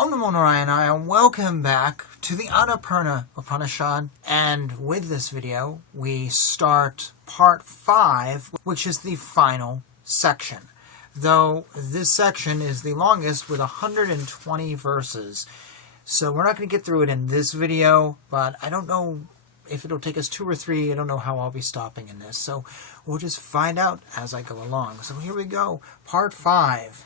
Om Namo Narayana, and welcome back to the Annapurna Upanishad. And with this video, we start part 5, which is the final section. Though this section is the longest with 120 verses. So we're not going to get through it in this video, but I don't know if it'll take us 2 or 3. I don't know how I'll be stopping in this. So we'll just find out as I go along. So here we go. Part 5.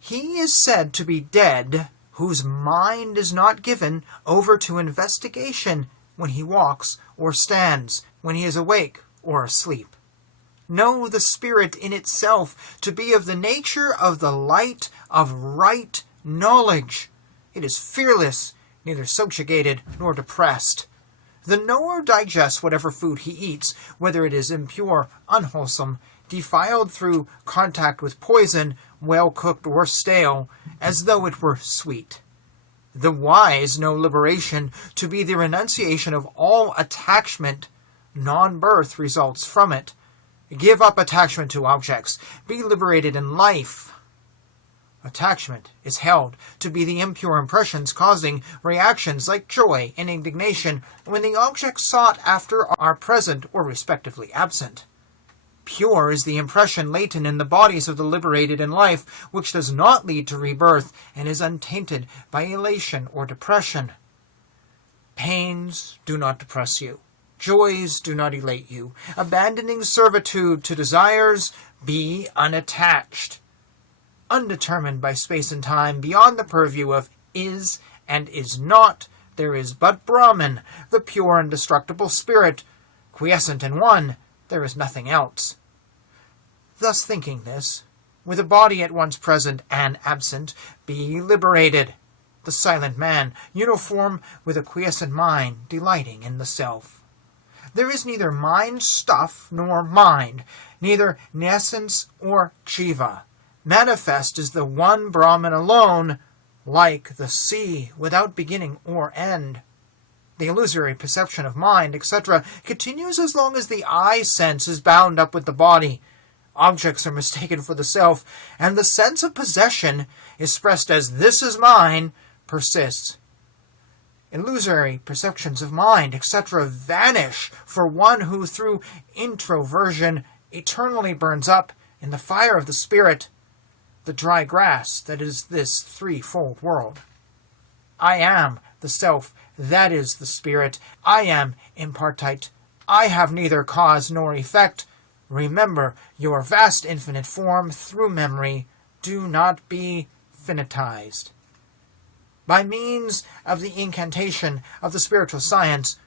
He is said to be dead whose mind is not given over to investigation when he walks or stands, when he is awake or asleep. Know the spirit in itself to be of the nature of the light of right knowledge. It is fearless, neither subjugated nor depressed. The knower digests whatever food he eats, whether it is impure, unwholesome, defiled through contact with poison, well-cooked or stale, as though it were sweet. The wise know liberation to be the renunciation of all attachment. Non-birth results from it. Give up attachment to objects. Be liberated in life. Attachment is held to be the impure impressions causing reactions like joy and indignation when the objects sought after are present or respectively absent. Pure is the impression latent in the bodies of the liberated in life, which does not lead to rebirth and is untainted by elation or depression. Pains do not depress you. Joys do not elate you. Abandoning servitude to desires, be unattached. Undetermined by space and time, beyond the purview of is and is not, there is but Brahman, the pure and indestructible spirit. Quiescent in one, there is nothing else. Thus thinking this, with a body at once present and absent, be liberated. The silent man, uniform with a quiescent mind, delighting in the self. There is neither mind stuff nor mind, neither nescience or jiva. Manifest is the one Brahman alone, like the sea without beginning or end. The illusory perception of mind, etc., continues as long as the eye sense is bound up with the body. Objects are mistaken for the self, and the sense of possession, expressed as "this is mine," persists. Illusory perceptions of mind, etc., vanish for one who, through introversion, eternally burns up in the fire of the spirit, the dry grass that is this threefold world. I am the self, that is the spirit. I am impartite. I have neither cause nor effect. Remember your vast infinite form through memory. Do not be finitized. By means of the incantation of the spiritual science,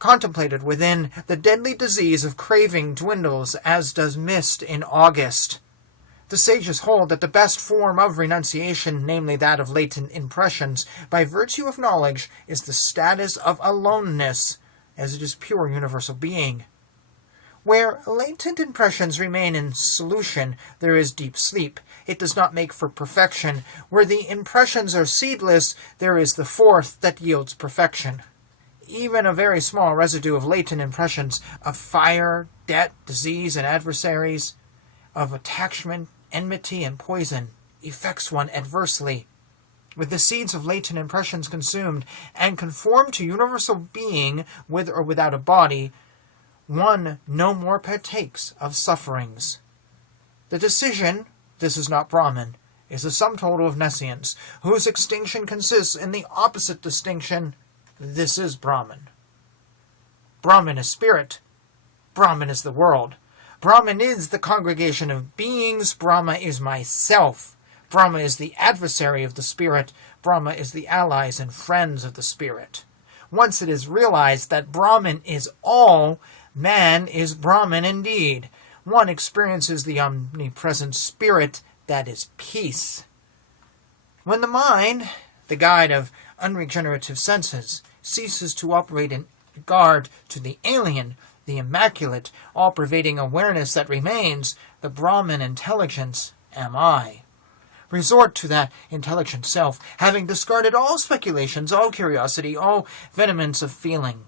contemplated within, the deadly disease of craving dwindles as does mist in August. The sages hold that the best form of renunciation, namely that of latent impressions, by virtue of knowledge, is the status of aloneness, as it is pure universal being. Where latent impressions remain in solution, there is deep sleep. It does not make for perfection. Where the impressions are seedless, there is the fourth that yields perfection. Even a very small residue of latent impressions of fire, debt, disease, and adversaries, of attachment, enmity, and poison, affects one adversely. With the seeds of latent impressions consumed and conformed to universal being, with or without a body, one no more partakes of sufferings. The decision, this is not Brahman, is the sum total of nescience, whose extinction consists in the opposite distinction, this is Brahman. Brahman is spirit. Brahman is the world. Brahman is the congregation of beings. Brahma is myself. Brahma is the adversary of the spirit. Brahma is the allies and friends of the spirit. Once it is realized that Brahman is all, man is Brahman indeed. One experiences the omnipresent spirit that is peace. When the mind, the guide of unregenerative senses, ceases to operate in regard to the alien, the immaculate, all-pervading awareness that remains, the Brahman intelligence, am I. Resort to that intelligent self, having discarded all speculations, all curiosity, all vehemence of feeling.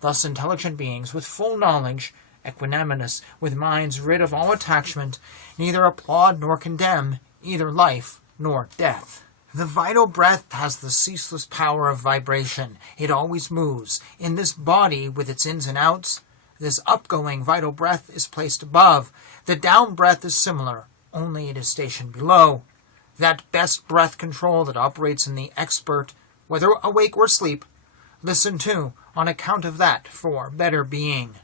Thus intelligent beings with full knowledge, equanimous, with minds rid of all attachment, neither applaud nor condemn either life nor death. The vital breath has the ceaseless power of vibration. It always moves. In this body, with its ins and outs, this upgoing vital breath is placed above. The down breath is similar, only it is stationed below. That best breath control that operates in the expert, whether awake or asleep, listen to, on account of that, for better being.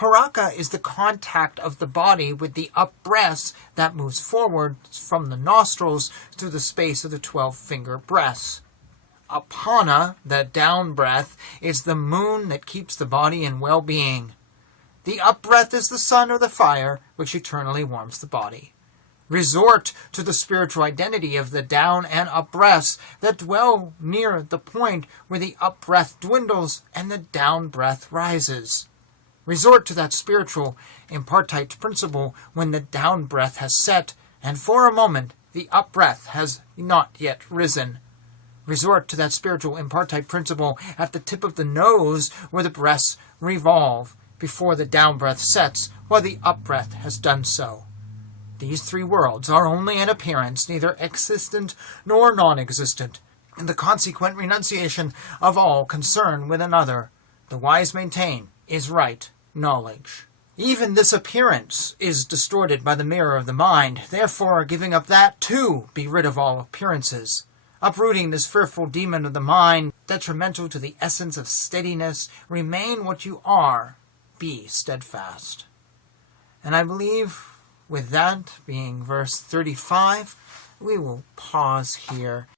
Paraka is the contact of the body with the up breath that moves forward from the nostrils through the space of the 12-finger breaths. Apana, the down breath, is the moon that keeps the body in well-being. The up breath is the sun or the fire which eternally warms the body. Resort to the spiritual identity of the down and up breaths that dwell near the point where the up breath dwindles and the down breath rises. Resort to that spiritual impartite principle when the down breath has set, and for a moment the up breath has not yet risen. Resort to that spiritual impartite principle at the tip of the nose where the breaths revolve before the down breath sets while the up breath has done so. These three worlds are only an appearance, neither existent nor non-existent, and the consequent renunciation of all concern with another, the wise maintain, is right knowledge. Even this appearance is distorted by the mirror of the mind, therefore giving up that too, be rid of all appearances. Uprooting this fearful demon of the mind, detrimental to the essence of steadiness, remain what you are, be steadfast. And I believe with that being verse 35, we will pause here.